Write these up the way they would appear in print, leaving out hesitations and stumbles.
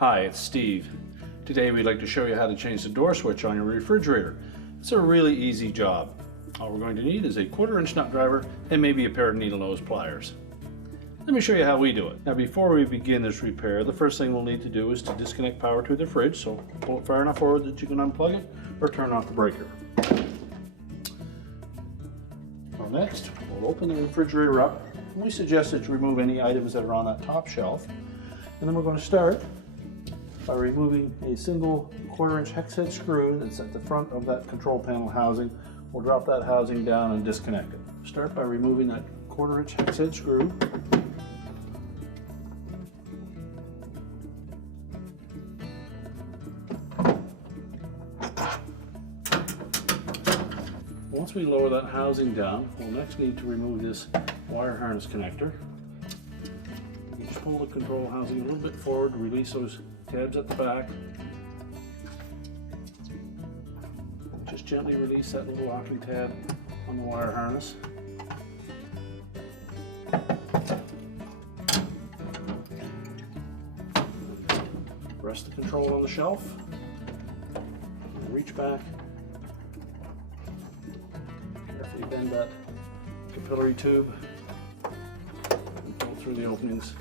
Hi, it's Steve. Today we'd like to show you how to change the door switch on your refrigerator. It's a really easy job. All we're going to need is a 1/4-inch nut driver and maybe a pair of needle nose pliers. Let me show you how we do it. Now before we begin this repair, the first thing we'll need to do is to disconnect power to the fridge, so pull it far enough forward that you can unplug it or turn off the breaker. Well, next, we'll open the refrigerator up, and we suggest that you remove any items that are on that top shelf. And then we're going to start by removing a single 1/4-inch hex head screw that's at the front of that control panel housing. We'll drop that housing down and disconnect it. Start by removing that 1/4-inch hex head screw. Once we lower that housing down, we'll next need to remove this wire harness connector. You just pull the control housing a little bit forward to release those tabs at the back. Just gently release that little locking tab on the wire harness. Rest the control on the shelf. Reach back. Carefully bend that capillary tube and pull through the openings.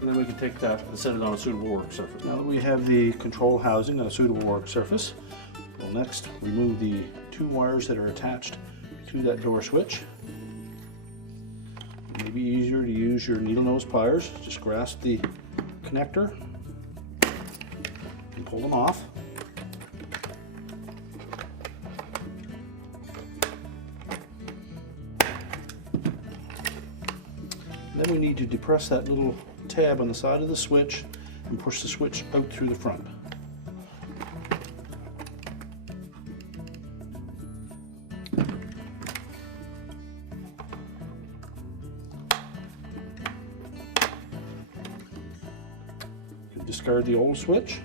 And then we can take that and set it on a suitable work surface. Now that we have the control housing on a suitable work surface, we'll next remove the 2 wires that are attached to that door switch. It may be easier to use your needle nose pliers. Just grasp the connector and pull them off. Then we need to depress that little tab on the side of the switch and push the switch out through the front. You discard the old switch,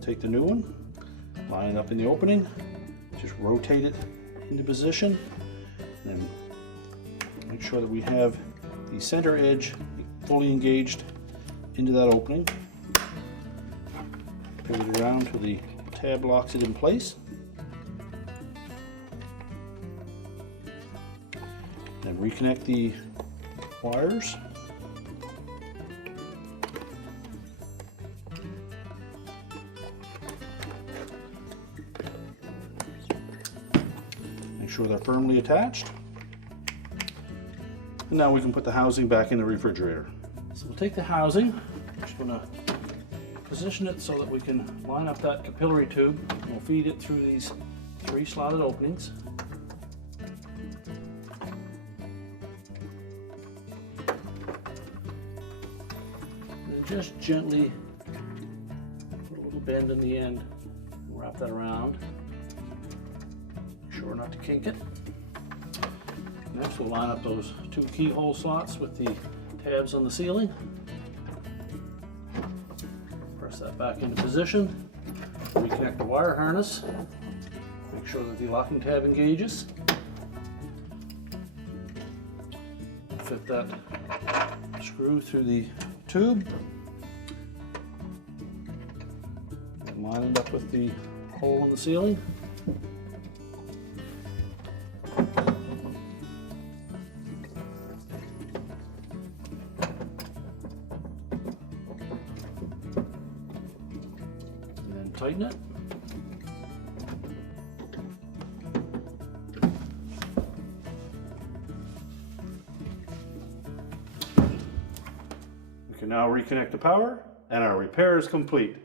take the new one, line it up in the opening, just rotate it into position, and make sure that we have the center edge fully engaged into that opening. Pivot it around till the tab locks it in place. Then reconnect the wires. Make sure they're firmly attached. And now we can put the housing back in the refrigerator. So we'll take the housing, we're just going to position it so that we can line up that capillary tube. We'll feed it through these 3 slotted openings. And then just gently put a little bend in the end and wrap that around. Make sure not to kink it. Next we'll line up those 2 keyhole slots with the tabs on the ceiling. Press that back into position. Reconnect the wire harness. Make sure that the locking tab engages. Fit that screw through the tube. And line it up with the hole in the ceiling. Tighten it. We can now reconnect the power, and our repair is complete.